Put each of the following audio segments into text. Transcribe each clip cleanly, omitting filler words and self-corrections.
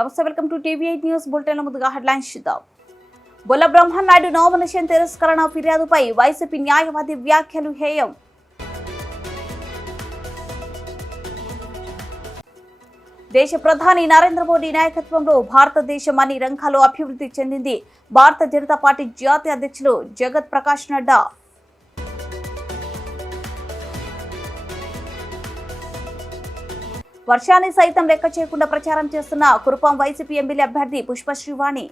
నమస్తే, welcome to టీవీ8 news bulletin. ముందుగా headlines చూద్దాం. బొల్ల బ్రహ్మనాయుడు నామినేషన్ తిరస్కరణ ఫిర్యాదుపై వైసీపీ న్యాయవాది వ్యాఖ్యలు హేయం. దేశ ప్రధాని నరేంద్ర మోడీ నాయకత్వంలో భారతదేశం అన్ని రంగాల్లో అభివృద్ధి చెందింది. భారత జనతా పార్టీ జాతీయ అధ్యక్షులు జగత్ ప్రకాష్ నడ్డా. వర్షాన్ని సైతం లెక్క చేయకుండా ప్రచారం చేస్తున్న కురుపాం వైసీపీ ఎమ్మెల్యే అభ్యర్థి పుష్పశ్రీవాణి.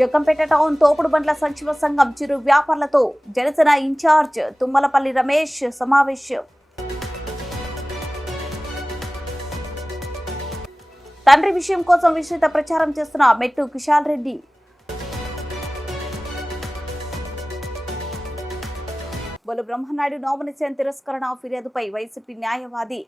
జగ్గంపేట టౌన్ తోపుడు బండ్ల సంక్షేమ సంఘం చిరు వ్యాపారులతో జనసేన ఇన్ఛార్జ్ తుమ్మలపల్లి రమేష్ సమావేశం. తండ్రి విషయం కోసం విస్తృత ప్రచారం చేస్తున్న మెట్టు కిషాల్ రెడ్డి. బొల్ల బ్రహ్మనాయుడు నామినేషన్ తిరస్కరణ ఫిర్యాదుపై వైసీపీ న్యాయవాది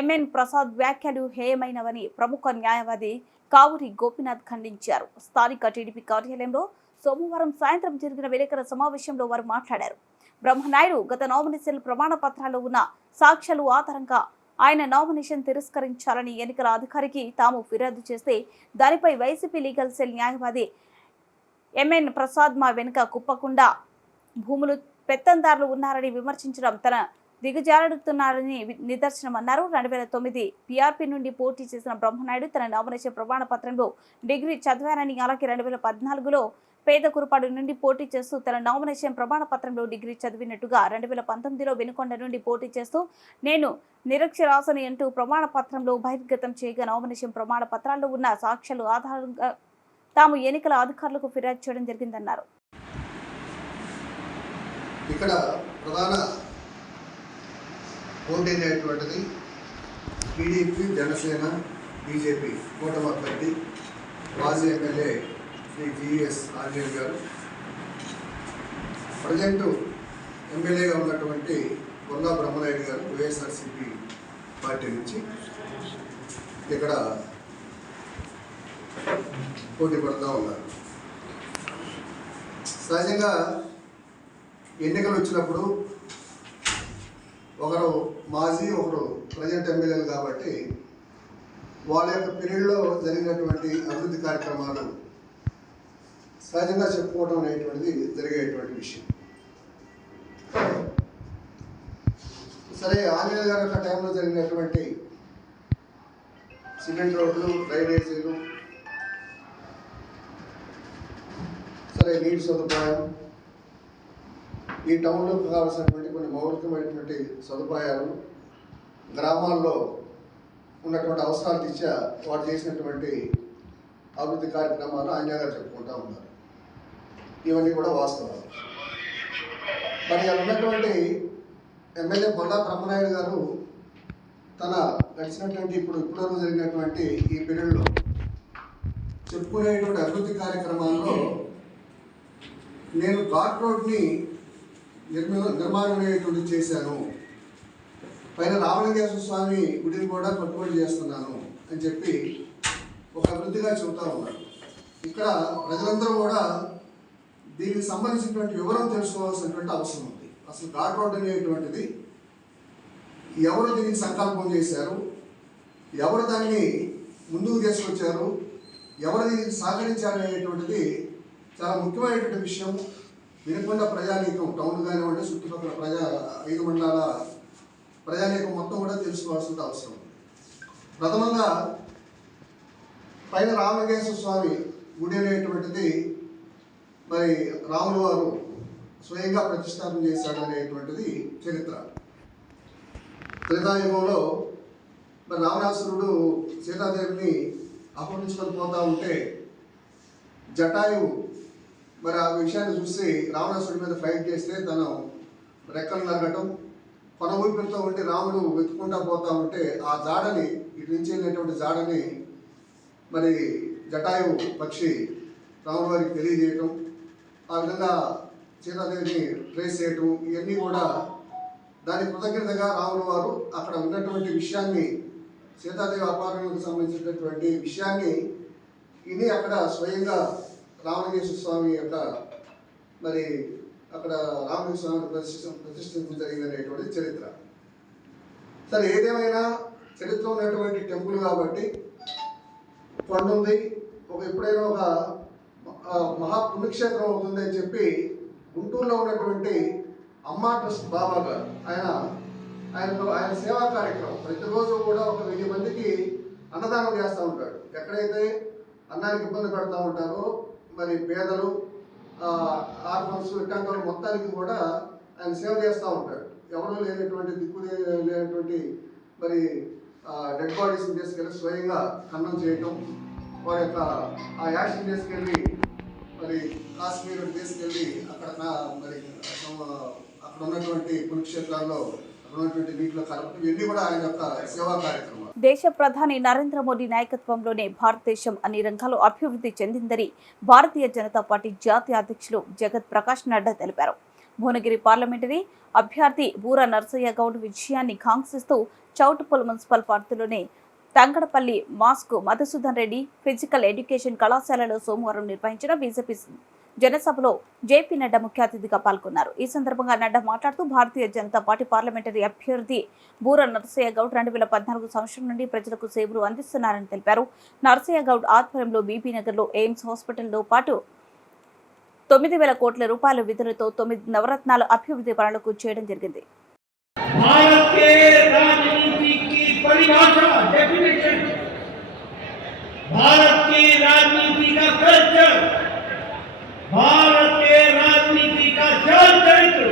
ఎంఎన్ ప్రసాద్ వ్యాఖ్యలు హేయమైనవని ప్రముఖ న్యాయవాది కావూరి గోపీనాథ్ ఖండించారు. స్థానిక టీడీపీ కార్యాలయంలో సోమవారం సాయంత్రం జరిగిన విలేకరుల సమావేశంలో వారు మాట్లాడారు. బ్రహ్మనాయుడు గత నామినేషన్ ప్రమాణ పత్రాల్లో ఉన్న సాక్ష్యాలు ఆధారంగా ఆయన నామినేషన్ తిరస్కరించాలని ఎన్నికల అధికారికి తాము ఫిర్యాదు చేస్తే దానిపై వైసీపీ లీగల్ సెల్ న్యాయవాది ఎంఎన్ ప్రసాద్ మా వెనుక కుప్పకుండా భూములు పెత్తందారులు ఉన్నారని విమర్శించడం తన దిగజారుతున్నారని నిదర్శనమన్నారు. 2009 పీఆర్పీ నుండి పోటీ చేసిన బ్రహ్మనాయుడు తన నామినేషన్ ప్రమాణ పత్రంలో డిగ్రీ చదివారని, అలాగే 2014లో పేద కురుపాడు నుండి పోటీ చేస్తూ తన నామినేషన్ ప్రమాణ పత్రంలో డిగ్రీ చదివినట్టుగా, 2019లో వెనుకొండ నుండి పోటీ చేస్తూ నేను నిరక్షరాస్యని అంటూ ప్రమాణ పత్రంలో బహిర్గతం చేయగా నామినేషన్ ప్రమాణ పత్రాల్లో ఉన్న సాక్ష్యాలు ఆధారంగా తాము ఎన్నికల అధికారులకు ఫిర్యాదు చేయడం జరిగిందన్నారు. ఇక్కడ ప్రధాన పోటీ అనేటువంటిది టీడీపీ, జనసేన, బీజేపీ కూటమి అభ్యర్థి మాజీ ఎమ్మెల్యే శ్రీ జిఎస్ ఆంజనేయులు గారు, ప్రజెంటు ఎమ్మెల్యేగా ఉన్నటువంటి బొల్ల బ్రహ్మనాయుడు గారు వైఎస్ఆర్సీపీ పార్టీ నుంచి ఇక్కడ పోటీ పడుతూ ఉన్నారు. సహజంగా ఎన్నికలు వచ్చినప్పుడు ఒకరు మాజీ, ఒకరు ప్రజెంట్ ఎమ్మెల్యేలు కాబట్టి వాళ్ళ యొక్క పీరియడ్లో జరిగినటువంటి అభివృద్ధి కార్యక్రమాలు సహజంగా చెప్పుకోవడం అనేటువంటిది జరిగేటువంటి విషయం. సరే, ఆంజనేయ గారి యొక్క టైంలో జరిగినటువంటి సిమెంట్ రోడ్లు, డ్రైనేజీలు, సరే నీటి సదుపాయం, ఈ టౌన్లో కావాల్సినటువంటి కొన్ని మౌలికమైనటువంటి సదుపాయాలు, గ్రామాల్లో ఉన్నటువంటి అవసరాలు రీత్యా వారు చేసినటువంటి అభివృద్ధి కార్యక్రమాలు ఆంజనేయ గారు చెప్పుకుంటూ ఉన్నారు. ఇవన్నీ కూడా వాస్తవాలు. మరి అక్కడ ఉన్నటువంటి ఎమ్మెల్యే బొల్ల బ్రహ్మనాయుడు గారు తన గడిచినటువంటి ఇప్పుడు జరిగినటువంటి ఈ పీరియడ్లో చెప్పుకునేటువంటి అభివృద్ధి కార్యక్రమాల్లో నేను ఘాట్ రోడ్ని నిర్మాణం అనేటువంటి చేశాను, పైన రావణకేశ్వర స్వామి గుడిని కూడా కట్టుబడి చేస్తున్నాను అని చెప్పి ఒక అభివృద్ధిగా చెబుతూ ఉన్నారు. ఇక్కడ ప్రజలందరూ కూడా దీనికి సంబంధించినటువంటి వివరం తెలుసుకోవాల్సినటువంటి అవసరం ఉంది. అసలు ఘాట్ రోడ్ అనేటువంటిది ఎవరు దీనికి సంకల్పం చేశారు, ఎవరు దాన్ని ముందుకు తీసుకొచ్చారు, ఎవరు దీనికి సహకరించారు అనేటువంటిది చాలా ముఖ్యమైనటువంటి విషయం. వినుకొండ ప్రజానీకం, టౌన్ కానివ్వండి, చుట్టుపక్కల 5 మండలాల ప్రజానీకం మొత్తం కూడా తెలుసుకోవాల్సిన అవసరం ఉంది. ప్రథమంగా పైన రామలింగేశ్వర స్వామి గుడి అనేటువంటిది మరి రాముల వారు స్వయంగా ప్రతిష్టాపన చేశాడు అనేటువంటిది చరిత్ర. త్రేతాయుగంలో మరి రావణాసురుడు సీతాదేవిని అపహరించుకొని పోతూ ఉంటే జటాయువు మరి ఆ విషయాన్ని చూసి రావణాసుడి మీద ఫైట్ చేస్తే తను రెక్కలు నరగటం, కొన ఊపిరితో ఉండి రాముడు వెతుక్కుంటా పోతూ ఉంటే ఆ జాడని, ఇటు నుంచి వెళ్ళినటువంటి జాడని మరి జటాయువు పక్షి రాముడి వారికి తెలియజేయటం, ఆ విధంగా సీతాదేవిని ట్రేస్ చేయటం, ఇవన్నీ కూడా దాని కృతజ్ఞతగా రాముల వారు అక్కడ ఉన్నటువంటి విషయాన్ని, సీతాదేవి అపహరణకు సంబంధించినటువంటి విషయాన్ని ఇది అక్కడ స్వయంగా రామలింగేశ్వర స్వామి యొక్క మరి అక్కడ రామలింగేశ్వర స్వామి ప్రతిష్ఠించడం జరిగిందనేటువంటి చరిత్ర. సరే ఏదేమైనా చరిత్ర ఉన్నటువంటి టెంపుల్ కాబట్టి కొండ ఉంది, ఎప్పుడైనా ఒక మహా పుణ్యక్షేత్రం అవుతుంది అని చెప్పి గుంటూరులో ఉన్నటువంటి అమ్మా ట్రస్ట్ బాబా గారు ఆయన సేవా కార్యక్రమం ప్రతిరోజు కూడా 1000 మందికి అన్నదానం చేస్తూ ఉంటాడు. ఎక్కడైతే అన్నానికి ఇబ్బంది పడుతూ ఉంటారో మరి పేదలు ఆర్ఫన్స్ ఇట్లాంటి మొత్తానికి కూడా ఆయన సేవ చేస్తూ ఉంటాడు. ఎవరూ లేనటువంటి లేనటువంటి మరి డెడ్ బాడీస్ని తీసుకెళ్ళి స్వయంగా ఖననం చేయటం, వారి యొక్క ఆ యాక్షన్ తీసుకెళ్ళి మరి కాశ్మీర్ తీసుకెళ్ళి అక్కడ మరి అక్కడ ఉన్నటువంటి పుణ్యక్షేత్రాల్లో ఉన్నటువంటి వీటిలో కలపడం, ఇవన్నీ కూడా ఆయన యొక్క సేవా కార్యక్రమం. దేశ ప్రధాని నరేంద్ర మోడీ నాయకత్వంలోనే భారతదేశం అన్ని రంగాల్లో అభివృద్ధి చెందిందని భారతీయ జనతా పార్టీ జాతీయ అధ్యక్షులు జగత్ ప్రకాష్ నడ్డా తెలిపారు. భువనగిరి పార్లమెంటరీ అభ్యర్థి బూర నర్సయ్య గౌడ్ విజయాన్ని కాంక్షిస్తూ చౌటుప్పల్ మున్సిపల్ పరిధిలోని Tangadapalli mask Madhusudan Reddy physical education కళాశాలలో సోమవారం నిర్వహించిన బీజేపీ జనసభలో జేపీ నడ్డా ముఖ్య అతిథిగా పాల్గొన్నారు. ఈ సందర్భంగా నడ్డా మాట్లాడుతూ భారతీయ జనతా పార్టీ పార్లమెంటరీ అభ్యర్థి బూర నర్సయ్య గౌడ్ 2014 సంవత్సరం నుండి ప్రజలకు సేవలు అందిస్తున్నారని తెలిపారు. నర్సయ్య గౌడ్ ఆధ్వర్యంలో బీబీ నగర్లో ఎయిమ్స్ హాస్పిటల్తో పాటు 9,000 కోట్ల రూపాయల విధులతో 9 నవరత్నాల అభివృద్ధి పనులకు చేయడం జరిగింది. भारत के राजनीति का चल चरित्र,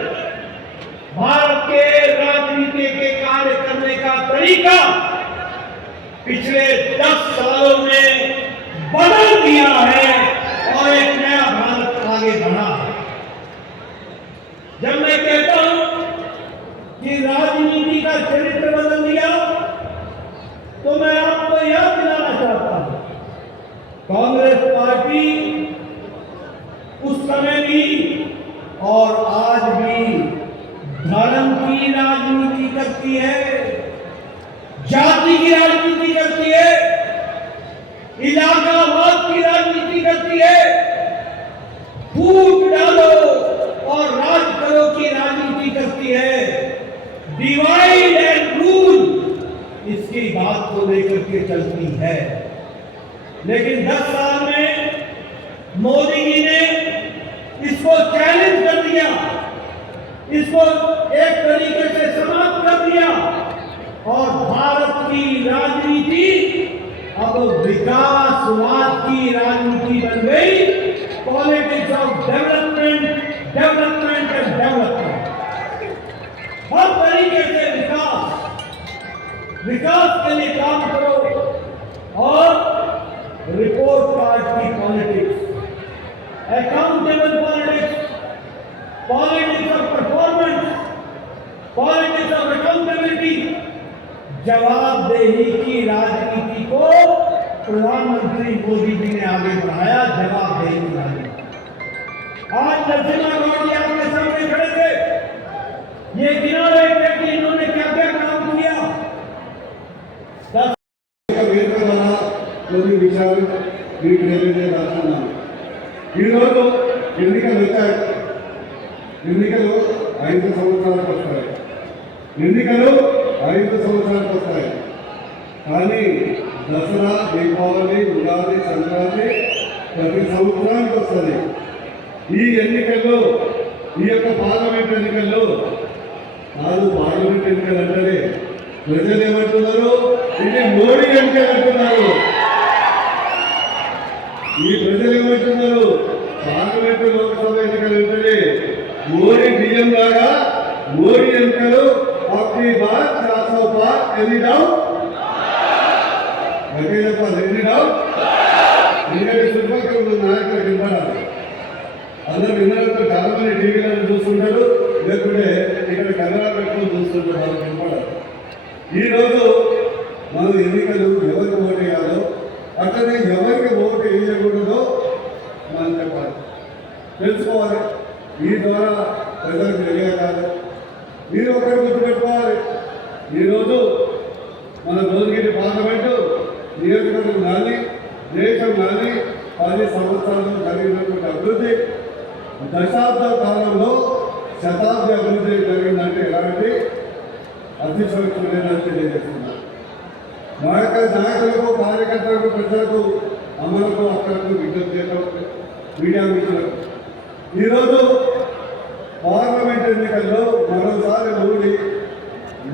भारत के राजनीति के कार्य करने का तरीका पिछले 10 सालों में बदल दिया है और एक नया भारत आगे बढ़ा है। जब मैं कहता हूं कि राजनीति का चरित्र बदल दिया तो मैं आपको याद दिलाना चाहता हूं, कांग्रेस पार्टी उस समय भी और आज भी धर्म की राजनीति करती है, जाति की राजनीति करती है, इलाकावाद की राजनीति करती है, फूट डालो और राज करो की राजनीति करती है, डिवाइड एंड रूल इसकी बात को लेकर के चलती है। लेकिन 10 साल में मोदी जी ने इसको चैलेंज कर दिया, इसको एक तरीके से समाप्त कर दिया और भारत की राजनीति अब विकासवाद की राजनीति बन गई। Politics of development, development and development, हर तरीके से विकास के लिए काम करो और रिपोर्ट कार्ड की politics, accountable politics, politics of performance, politics of accountability, जवाबदेही की राजनीति को प्रधानमंत्री मोदी जी ने आगे बढ़ाया। जवाबदेही की राजनीति आज नरसिम्हा गौड जी आपके सामने खड़े थे, ये गिना रहे थे कि इन्होंने क्या क्या काम किया। విషయాలు మీకు తెలియజేస్తున్నాను. ఈరోజు ఎన్నికలు వచ్చాయి, ఎన్నికలు 5 సంవత్సరాలకు వస్తాయి, ఎన్నికలు 5 సంవత్సరాలకు వస్తాయి. కానీ దసరా, దీపావళి, ఉగాది, సంక్రాంతి ప్రతి సంవత్సరానికి వస్తుంది. ఈ ఎన్నికల్లో, ఈ యొక్క పార్లమెంట్ ఎన్నికల్లో కాదు, పార్లమెంట్ ఎన్నికలు అంటేనే ప్రజలు ఏమంటున్నారు, ఇది మోడీ ఎన్నికలు అంటున్నారు. ఈ ప్రజలు ఏమంటున్నారు, పార్లమెంటు లోక్సభ ఎన్నికలు ఏంటంటే మోడీ బియ్యం లాగా మోడీ ఎన్నికలు అప్నీ బాత్ 400 బాత్ ఎన్ని డౌట్ ఎన్ని డౌట్ ఎందుకంటే చుట్టుపక్కల నాయకులు వింటారు, అందరూ విన్నట్టు చాలా మంది టీవీలను చూస్తుంటారు, లేకుంటే ఇక్కడ కెమెరా పెట్టుకుని చూస్తుంటారు, వాళ్ళు వినపడారు. ఈరోజు మనం ఎన్నికలు ఎవరికి ఓటు వేయాలో, అట్లనే ఎవరికి ఓటు వేయకూడదో మనం చెప్పాలి, తెలుసుకోవాలి. మీ ద్వారా ప్రజలకు తెలియకాదు. మీరు ఒకటి గుర్తుపెట్టుకోవాలి, ఈరోజు మన భువనగిరి పార్లమెంటు నియోజకవర్గం కానీ దేశం కానీ 10 సంవత్సరాలు జరిగినటువంటి అభివృద్ధి దశాబ్ద కాలంలో శతాబ్ది అభివృద్ధి జరిగిందంటే ఎలాంటి అతిశోక్తులేదని తెలియజేస్తున్నారు. మా యొక్క నాయకులకు, కార్యకర్తలకు, ప్రజలకు, అమలుకు, అక్కలకు, విజ్ఞప్తి చేయడం మీడియా మిత్రులకు, ఈరోజు పార్లమెంట్ ఎన్నికల్లో మరోసారి ఓడి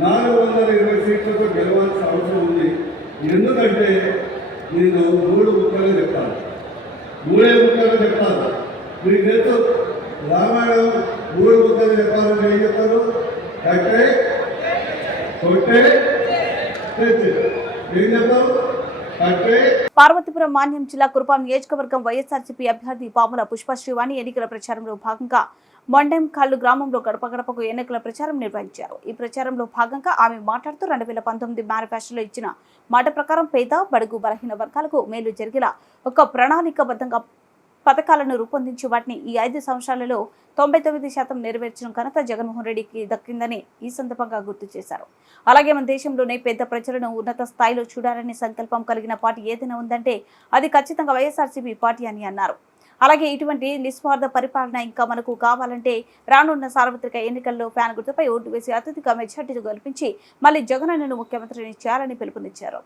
420 సీట్లతో గెలవాల్సిన అవసరం ఉంది. ఎందుకంటే నేను 3 ముక్కలు చెప్తాను, 3 ముక్కలు చెప్తాను. మీకు తెలుసు, రామాయణం 3 ముక్కలు చెప్పాలంటే ఏం చెప్తారు? కట్టే, కొట్టే, తెచ్చి. ఏం చెప్తారు? కట్టే. పార్వతీపురం మాన్యం జిల్లా కురుపాం నియోజకవర్గం వైఎస్ఆర్సీపీ అభ్యర్థి పాముల పుష్పశ్రీవాణి ఎన్నికల ప్రచారంలో భాగంగా మొండెంకల్లు గ్రామంలో గడప గడపకు ఎన్నికల ప్రచారం నిర్వహించారు. ఈ ప్రచారంలో భాగంగా ఆమె మాట్లాడుతూ 2019 మేనిఫెస్టోలో ఇచ్చిన మాట ప్రకారం పేద, బడుగు, బలహీన వర్గాలకు మేలు జరిగేలా ఒక ప్రణాళికాబద్ధంగా పథకాలను రూపొందించి వాటిని ఈ 5 సంవత్సరాలలో 99% నెరవేర్చిన ఘనత జగన్మోహన్ రెడ్డికి దక్కిందని ఈ సందర్భంగా గుర్తు చేశారు. అలాగే మన దేశంలోనే పేద ప్రజలను ఉన్నత స్థాయిలో చూడాలనే సంకల్పం కలిగిన పార్టీ ఏదైనా ఉందంటే అది ఖచ్చితంగా వైఎస్ఆర్సీపీ పార్టీ అని అన్నారు. అలాగే ఇటువంటి నిస్వార్థ పరిపాలన ఇంకా మనకు కావాలంటే రానున్న సార్వత్రిక ఎన్నికల్లో ఫ్యాన్ గుర్తుపై ఓటు వేసి అత్యధిక మెజార్టీతో గెలిపించి మళ్లీ జగనన్నను ముఖ్యమంత్రిని చేయాలని పిలుపునిచ్చారు.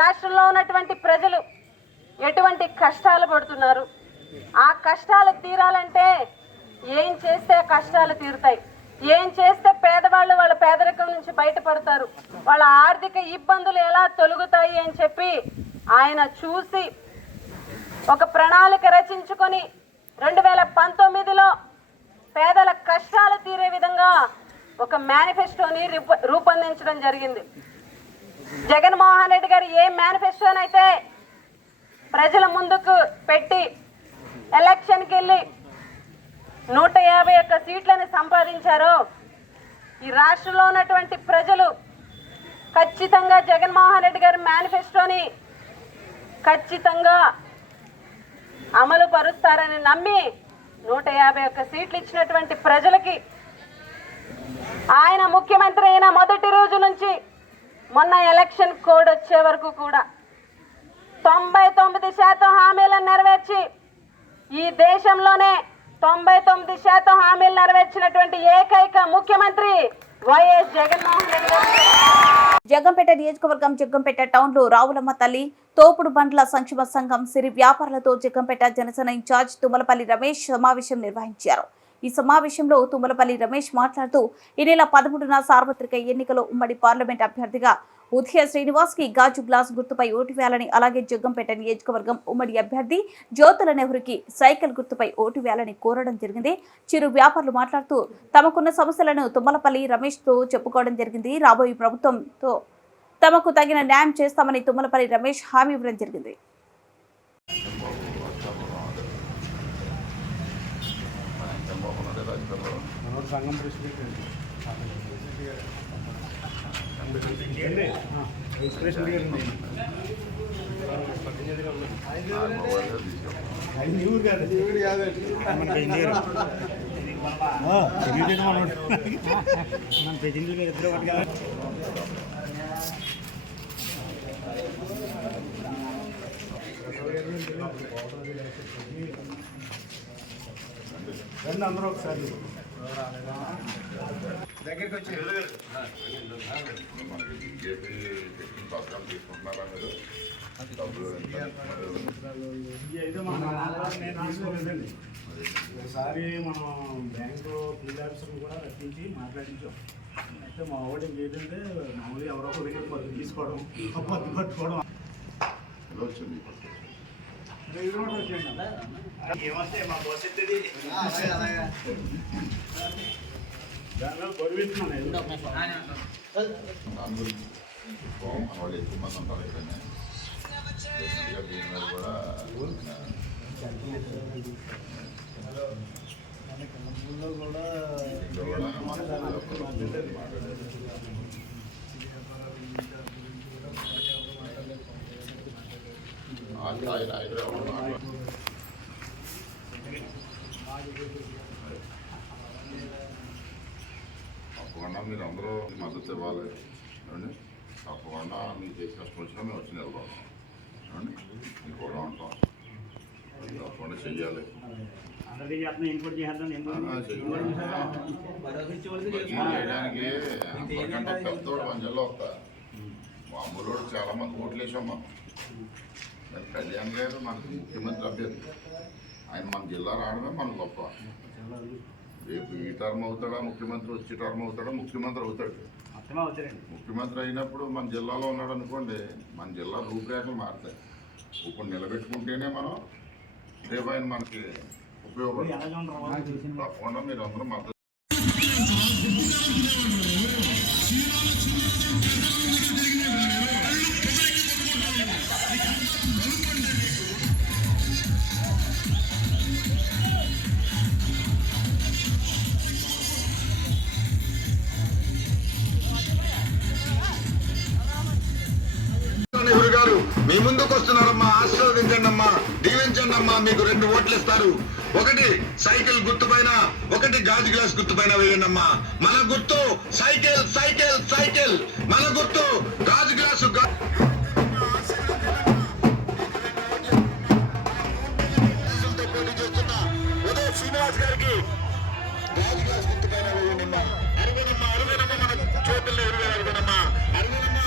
రాష్ట్రంలో ఉన్నటువంటి ప్రజలు ఎటువంటి కష్టాలు పడుతున్నారు, ఆ కష్టాలు తీరాలంటే ఏం చేస్తే కష్టాలు తీరుతాయి, ఏం చేస్తే పేదవాళ్ళు వాళ్ళ పేదరికం నుంచి బయటపడతారు, వాళ్ళ ఆర్థిక ఇబ్బందులు ఎలా తొలగుతాయి అని చెప్పి ఆయన చూసి ఒక ప్రణాళిక రచించుకొని 2019లో పేదల కష్టాలు తీరే విధంగా ఒక మేనిఫెస్టోని రూపొందించడం జరిగింది. జగన్మోహన్ రెడ్డి గారు ఏ మేనిఫెస్టోనైతే ప్రజల ముందుకు పెట్టి ఎలక్షన్కి వెళ్ళి 151 సీట్లను సంపాదించారో, ఈ రాష్ట్రంలో ఉన్నటువంటి ప్రజలు ఖచ్చితంగా జగన్మోహన్ రెడ్డి గారి మేనిఫెస్టోని ఖచ్చితంగా అమలు పరుస్తారని నమ్మి 151 సీట్లు ఇచ్చినటువంటి ప్రజలకి ఆయన ముఖ్యమంత్రి అయిన మొదటి రోజు నుంచి మొన్న ఎలక్షన్ కోడ్ వచ్చే వరకు కూడా 99% హామీలను నెరవేర్చి ఈ దేశంలోనే 99% హామీలు నెరవేర్చినటువంటి ఏకైక ముఖ్యమంత్రి వైఎస్ జగన్మోహన్ రెడ్డి గారు. జగ్గంపేట నియోజకవర్గం జగ్గంపేట టౌన్ లో రావులమ్మ తల్లి తోపుడు బండ్ల సంక్షేమ సంఘం సిరి వ్యాపారులతో జగ్గంపేట జనసేన ఇన్ఛార్జ్ తుమ్మలపల్లి రమేష్ సమావేశం నిర్వహించారు. ఈ సమావేశంలో తుమ్మలపల్లి రమేష్ మాట్లాడుతూ ఈ నెల 13న సార్వత్రిక ఎన్నికలో ఉమ్మడి పార్లమెంట్ అభ్యర్థిగా ఉదయ శ్రీనివాస్ కి గాజు గ్లాస్ గుర్తుపై ఓటు వేయాలని, అలాగే జగ్గంపేట నియోజకవర్గం ఉమ్మడి అభ్యర్థి జ్యోతుల నెహ్రూకి సైకిల్ గుర్తుపై ఓటు వేయాలని కోరడం జరిగింది. చిరు వ్యాపారులు మాట్లాడుతూ తమకున్న సమస్యలను తుమ్మలపల్లి రమేష్ తో చెప్పుకోవడం జరిగింది. రాబోయే ప్రభుత్వంతో తమకు తగిన న్యాయం చేస్తామని తుమ్మలపల్లి రమేష్ హామీ ఇవ్వడం జరిగింది. అందరూ ఒకసారి దగ్గరికి వచ్చి మనకి బీజేపీ టెక్నిక్ పథకాలు తీసుకుంటున్నారా మీరు డబ్బులు అయితే మనం నేను తీసుకోలేదండి. ఒకసారి మనం బ్యాంకు ఫీల్డ్ ఆఫీసర్ని కూడా రప్పించి మాట్లాడించాం. అయితే మా వాడు ఏంటంటే మామూలుగా ఎవరో ఒక దగ్గర పద్దు తీసుకోవడం పద్దు పట్టుకోవడం ఎలా వచ్చింది ఏమంటే మా భవిష్యత్తు దానిలో గొడవిస్తున్నాను. దాని గురించి మన వాళ్ళు ఎక్కువ మంది ఉంటారు ఇక్కడనే దీని మీద కూడా తప్పకుండా మీరు అందరూ మద్దతు ఇవ్వాలి ఏమండి. తప్పకుండా మీకు చేసి కష్టం వచ్చినా మేము వచ్చి నిలబడతాం ఏమండి. మీకు కూడా ఉంటాం తప్పకుండా చెయ్యాలి. చేయడానికి అంతకంటే పెద్దోడు మన జిల్లా వస్తా మామూలు చాలా మంది ఓట్లు వేసాం మనం. కళ్యాణ్ గారు మనకి ముఖ్యమంత్రి అభ్యర్థి. ఆయన మన జిల్లా రావడమే మన గొప్ప. రేపు ఈ టర్మ్ అవుతాడా ముఖ్యమంత్రి, వచ్చే టర్మ్ అవుతాడా ముఖ్యమంత్రి అవుతాడు. ముఖ్యమంత్రి అయినప్పుడు మన జిల్లాలో ఉన్నాడు అనుకోండి, మన జిల్లా రూపురేఖలు మారుతాయి. ఇప్పుడు నిలబెట్టుకుంటేనే మనం రేపు ఆయన మనకి ఉపయోగపడుతుంది. తప్పకుండా మీరు అందరూ మద్దతు గారు మీ ముందుకు వస్తున్నారమ్మా. ఆశీర్వదించండి అమ్మా, దీవించండి అమ్మా. మీకు 2 ఓట్లు ఇస్తారు. ఒకటి సైకిల్ గుర్తు పైన, ఒకటి గాజు గ్లాస్ గుర్తు పైన వేయండి అమ్మా. మన గుర్తు సైకిల్ సైకిల్ సైకిల్, మన గుర్తు గాజు గ్లాసు. పోటీ చేస్తున్న ఉదయ్ శ్రీనివాస్ గారికి గాజు గ్లాస్ గుర్తు పైన వేయండి అమ్మా. అరవినమ్మ అరవినమ్మ మన చోటుల్లో అరవినమ్మ అరవినమ్మ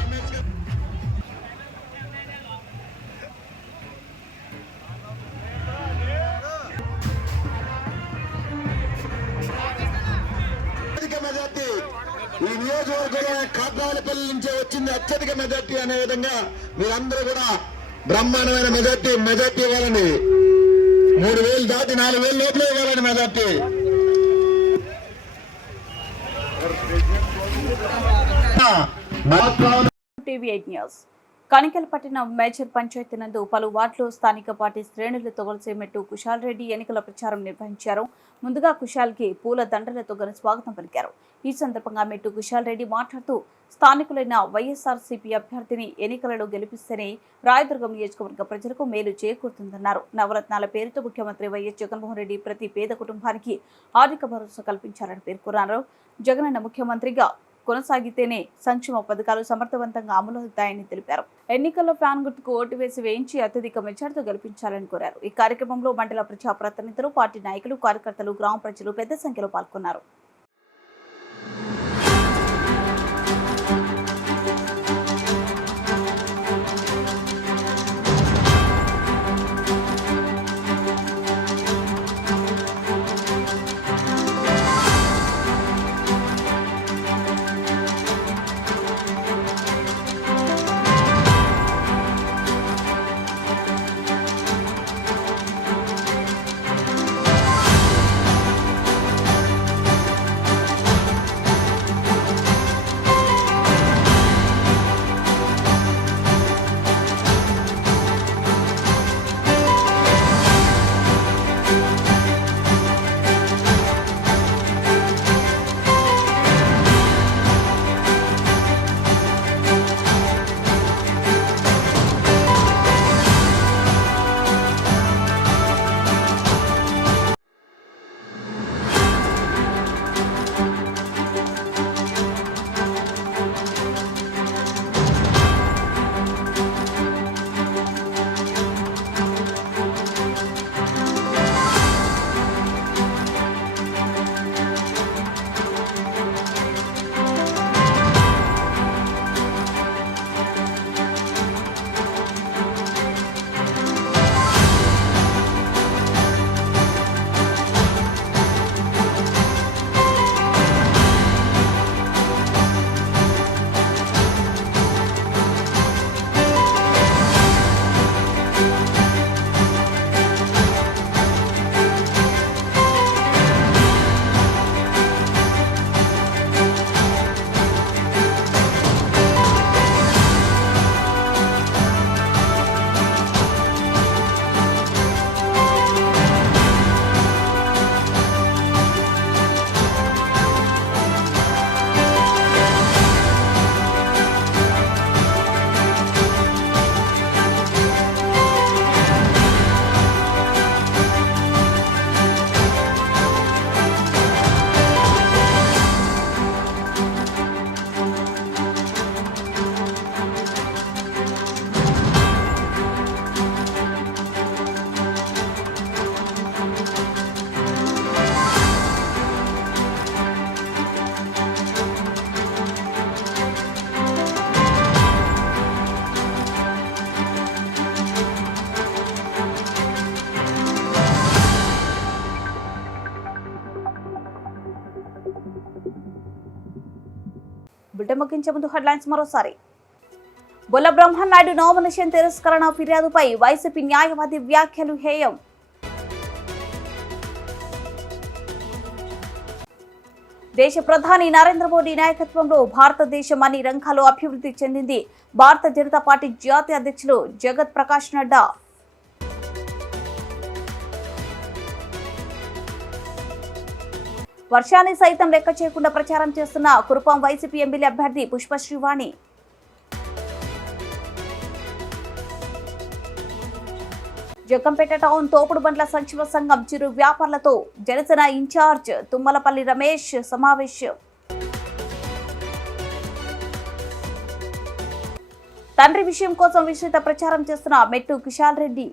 రమేష్ గారు. మెజార్టీ ఈ నియోజకవర్గంలో కాట్రాలపల్లి నుంచే వచ్చింది అత్యధిక మెజార్టీ అనే విధంగా మీరందరూ కూడా బ్రహ్మాండమైన మెజార్టీ ఇవ్వాలండి. 3,000 దాటి 4,000 లోపల ఇవ్వాలండి majority. TV 8 news. Kanikalapatnam major panchayat నందు పలు వార్డులో స్థానిక పార్టీ శ్రేణులతో కలిసి మెట్టు కుశాల్ రెడ్డి ఎన్నికల ప్రచారం నిర్వహించారు. ముందుగా కుశాల్కి పూల దండలతో ఘన స్వాగతం పలికారు. ఈ సందర్భంగా మెట్టు కుశాల్ రెడ్డి మాట్లాడుతూ స్థానికులైన వైఎస్ఆర్సీపీ అభ్యర్థిని ఎన్నికలలో గెలిపిస్తేనే రాయదుర్గం నియోజకవర్గ ప్రజలకు మేలు చేకూరుతుందన్నారు. నవరత్నాల పేరుతో ముఖ్యమంత్రి వైఎస్ జగన్మోహన్ రెడ్డి ప్రతి పేద కుటుంబానికి ఆర్థిక భరోసా కల్పించారని పేర్కొన్నారు. జగనన్న ముఖ్యమంత్రిగా కొనసాగితేనే సంక్షేమ పథకాలు సమర్థవంతంగా అమలవుతాయని తెలిపారు. ఎన్నికల్లో ఫ్యాన్ గుర్తుకు ఓటు వేసి వేయించి అత్యధిక మెజార్టీతో గెలిపించాలని కోరారు. ఈ కార్యక్రమంలో మండల ప్రజాప్రతినిధులు, పార్టీ నాయకులు, కార్యకర్తలు, గ్రామ ప్రజలు పెద్ద సంఖ్యలో పాల్గొన్నారు. వీడియో ముగించే ముందు హెడ్లైన్స్ మరోసారి. బొల్ల బ్రహ్మనాయుడు నామినేషన్ తిరస్కరణ ఫిర్యాదుపై వైసీపీ న్యాయవాది వ్యాఖ్యలు హేయం. దేశ ప్రధాని నరేంద్ర మోడీ నాయకత్వంలో భారతదేశం అన్ని రంగాల్లో అభివృద్ధి చెందింది. భారత జనతా పార్టీ జాతీయ అధ్యక్షులు జగత్ ప్రకాష్ నడ్డా. వర్షాన్ని సైతం లెక్క చేయకుండా ప్రచారం చేస్తున్న కురుపాం వైసీపీ ఎమ్మెల్యే అభ్యర్థి పుష్పశ్రీవాణి. జగ్గంపేట టౌన్ తోపుడు బండ్ల సంక్షేమ సంఘం చిరు వ్యాపారులతో జనసేన ఇన్ఛార్జ్ తుమ్మలపల్లి రమేష్ సమావేశం. తండ్రి విషయం కోసం విస్తృత ప్రచారం చేస్తున్న మెట్టు కిషాల్ రెడ్డి.